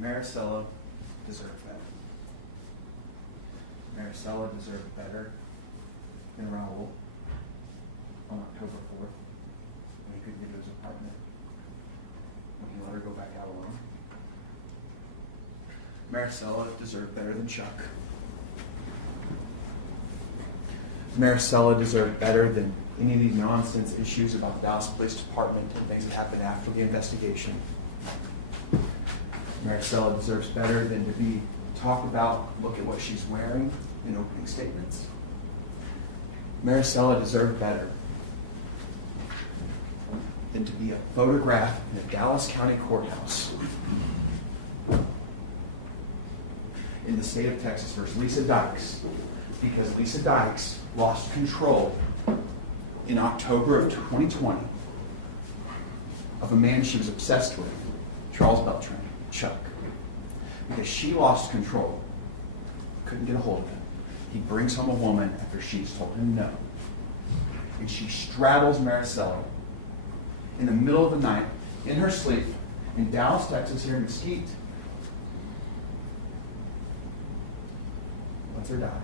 Marisela deserved better. Marisela deserved better than Raul on October 4th when he couldn't get to his apartment, when he let her go back out alone. Marisela deserved better than Chuck. Marisela deserved better than any of these nonsense issues about the Dallas Police Department and things that happened after the investigation. Marisela deserves better than to be talked about, look at what she's wearing in opening statements. Marisela deserved better than to be a photograph in a Dallas County courthouse in the state of Texas versus Lisa Dykes, because Lisa Dykes lost control in October of 2020 of a man she was obsessed with, Charles Beltran, Chuck. Because she lost control, couldn't get a hold of him. He brings home a woman after she's told him no. And she straddles Marisela in the middle of the night, in her sleep, in Dallas, Texas, here in Mesquite. Lets her die.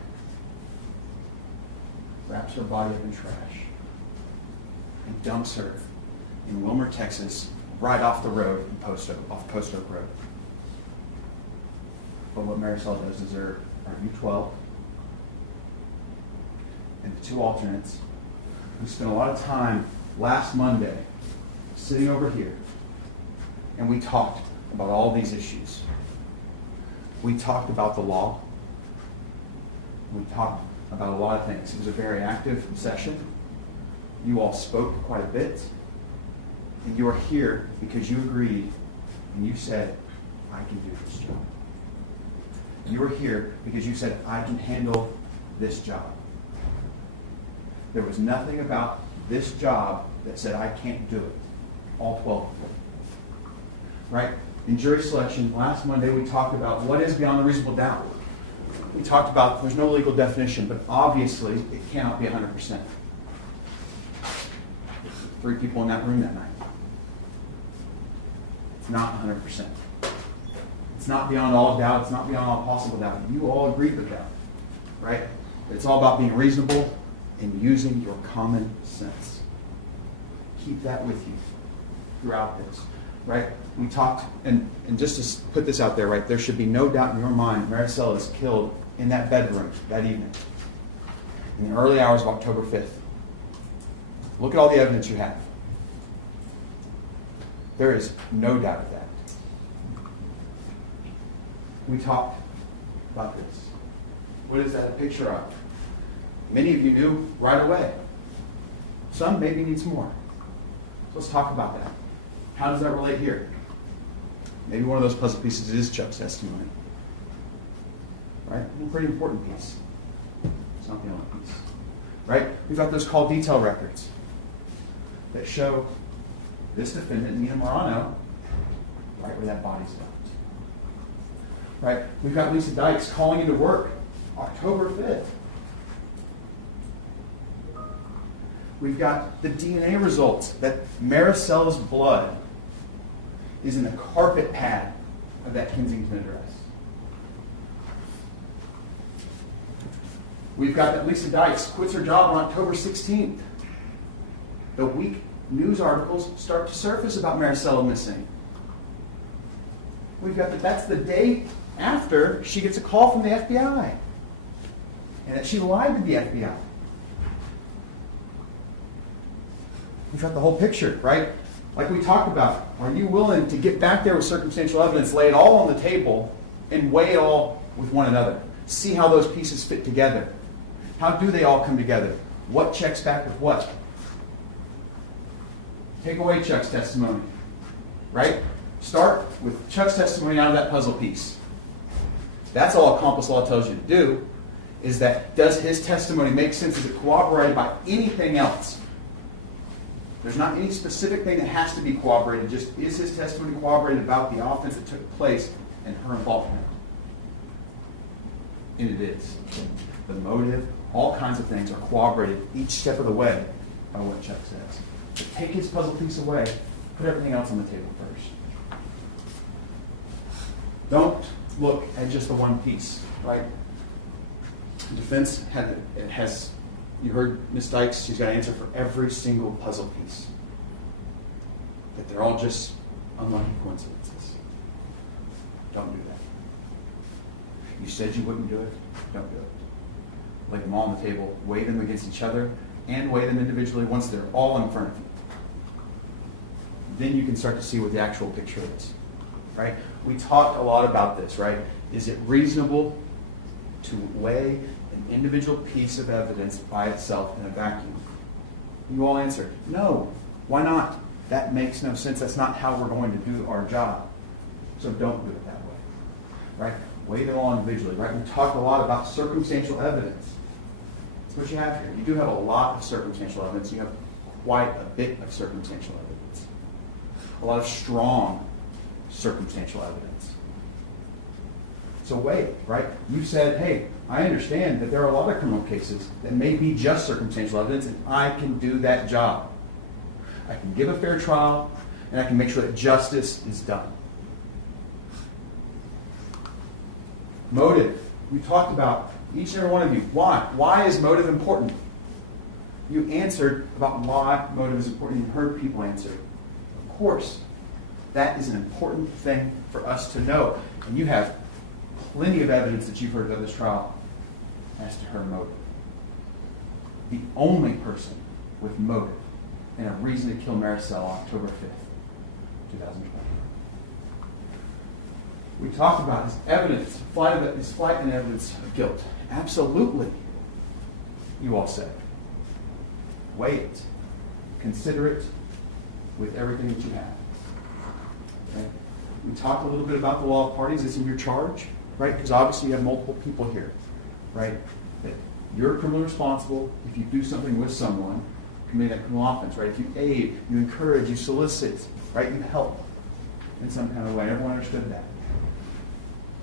Wraps her body up in trash. And dumps her in Wilmer, Texas, right off the road, off Post Oak Road. But what Marisela does deserve are you 12 and the two alternates who spent a lot of time last Monday sitting over here, and we talked about all these issues. We talked about the law. We talked about a lot of things. It was a very active session. You all spoke quite a bit. And you are here because you agreed and you said, I can do this job. You are here because you said, I can handle this job. There was nothing about this job that said, I can't do it. All 12 of them. Right? In jury selection, last Monday we talked about what is beyond a reasonable doubt. We talked about there's no legal definition, but obviously it cannot be 100%. 3 people in that room that night. It's not 100%. It's not beyond all doubt. It's not beyond all possible doubt. You all agreed with that, right? It's all about being reasonable and using your common sense. Keep that with you throughout this, right? We talked, and just to put this out there, right? There should be no doubt in your mind Marisela is killed in that bedroom that evening, in the early hours of October 5th. Look at all the evidence you have. There is no doubt of that. We talked about this. What is that a picture of? Many of you knew right away. Some maybe need some more. So let's talk about that. How does that relate here? Maybe one of those puzzle pieces is Chuck's testimony. Right? A pretty important piece. It's not the only piece. Right? We've got those call detail records that show this defendant, Nina Morano, right where that body's left. Right? We've got Lisa Dykes calling into work October 5th. We've got the DNA results that Marisela's blood is in the carpet pad of that Kensington address. We've got that Lisa Dykes quits her job on October 16th. The week news articles start to surface about Marisela missing. We've got that's the day after she gets a call from the FBI. And that she lied to the FBI. We've got the whole picture, right? Like we talked about, are you willing to get back there with circumstantial evidence, lay it all on the table, and weigh it all with one another? See how those pieces fit together. How do they all come together? What checks back with what? Take away Chuck's testimony, right? Start with Chuck's testimony out of that puzzle piece. That's all Accomplice Law tells you to do, is that does his testimony make sense? Is it corroborated by anything else? There's not any specific thing that has to be corroborated, just is his testimony corroborated about the offense that took place and her involvement? And it is. The motive, all kinds of things are corroborated each step of the way by what Chuck says. But take his puzzle piece away, put everything else on the table first. Don't look at just the one piece, right? The defense has, you heard Ms. Dykes, she's got an answer for every single puzzle piece. That they're all just unlucky coincidences. Don't do that. You said you wouldn't do it, don't do it. Lay them all on the table, weigh them against each other, and weigh them individually once they're all in front of you. Then you can start to see what the actual picture is, right? We talked a lot about this, right? Is it reasonable to weigh an individual piece of evidence by itself in a vacuum? You all answered, no. Why not? That makes no sense. That's not how we're going to do our job. So don't do it that way, right? Weigh them all individually, right? We talked a lot about circumstantial evidence. That's what you have here. You do have a lot of circumstantial evidence. You have quite a bit of circumstantial evidence. A lot of strong circumstantial evidence. So wait, right? You said, hey, I understand that there are a lot of criminal cases that may be just circumstantial evidence, and I can do that job. I can give a fair trial, and I can make sure that justice is done. Motive. We talked about each and every one of you. Why? Why is motive important? You answered about why motive is important. You heard people answer. Of course, that is an important thing for us to know. And you have plenty of evidence that you've heard of this trial as to her motive. The only person with motive and a reason to kill Marisela October 5th, 2020. We talked about his evidence, his flight and evidence of guilt. Absolutely, you all said. Weigh it. Consider it with everything that you have. Okay? We talked a little bit about the law of parties. It's in your charge, right? Because obviously you have multiple people here, right? That you're criminally responsible if you do something with someone, committing that criminal offense, right? If you aid, you encourage, you solicit, right? You help in some kind of way. Everyone understood that.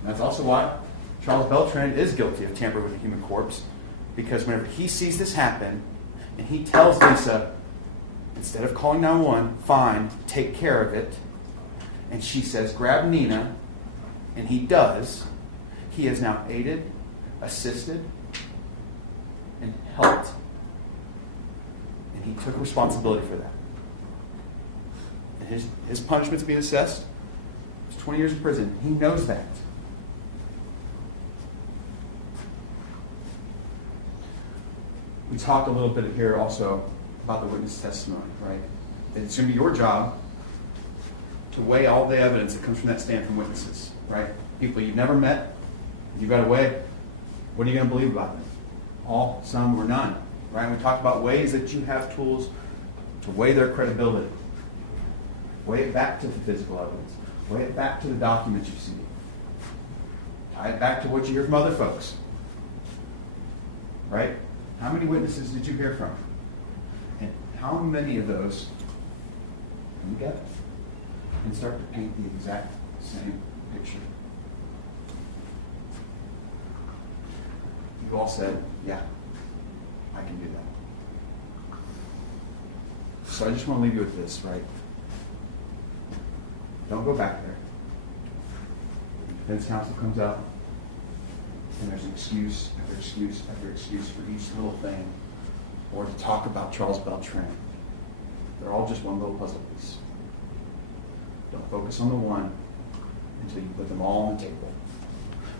And that's also why Charles Beltran is guilty of tampering with a human corpse, because whenever he sees this happen, and he tells Lisa, instead of calling 911, fine, take care of it, and she says, grab Nina, and he does, he has now aided, assisted, and helped. And he took responsibility for that. And his punishment's being assessed. It's 20 years in prison. He knows that. We talked a little bit here also about the witness testimony, right? It's going to be your job to weigh all the evidence that comes from that stand from witnesses, right? People you've never met, you've got to weigh. What are you going to believe about them? All, some, or none, right? We talked about ways that you have tools to weigh their credibility. Weigh it back to the physical evidence. Weigh it back to the documents you see. Tie it back to what you hear from other folks, right? How many witnesses did you hear from? And how many of those come together and start to paint the exact same picture? You all said, yeah, I can do that. So I just want to leave you with this, right? Don't go back there. The defense counsel comes out, and there's excuse after excuse after excuse for each little thing, or to talk about Charles Beltran. They're all just one little puzzle piece. Don't focus on the one until you put them all on the table.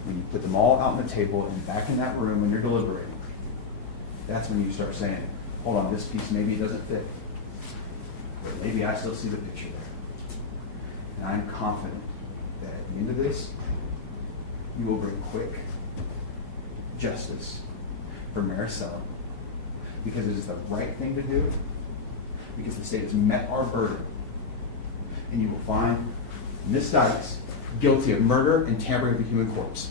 When you put them all out on the table and back in that room when you're deliberating, that's when you start saying, hold on, this piece maybe doesn't fit, but maybe I still see the picture there. And I'm confident that at the end of this, you will bring quick justice for Marisela, because it is the right thing to do, because the state has met our burden, and you will find Ms. Dykes guilty of murder and tampering with a human corpse.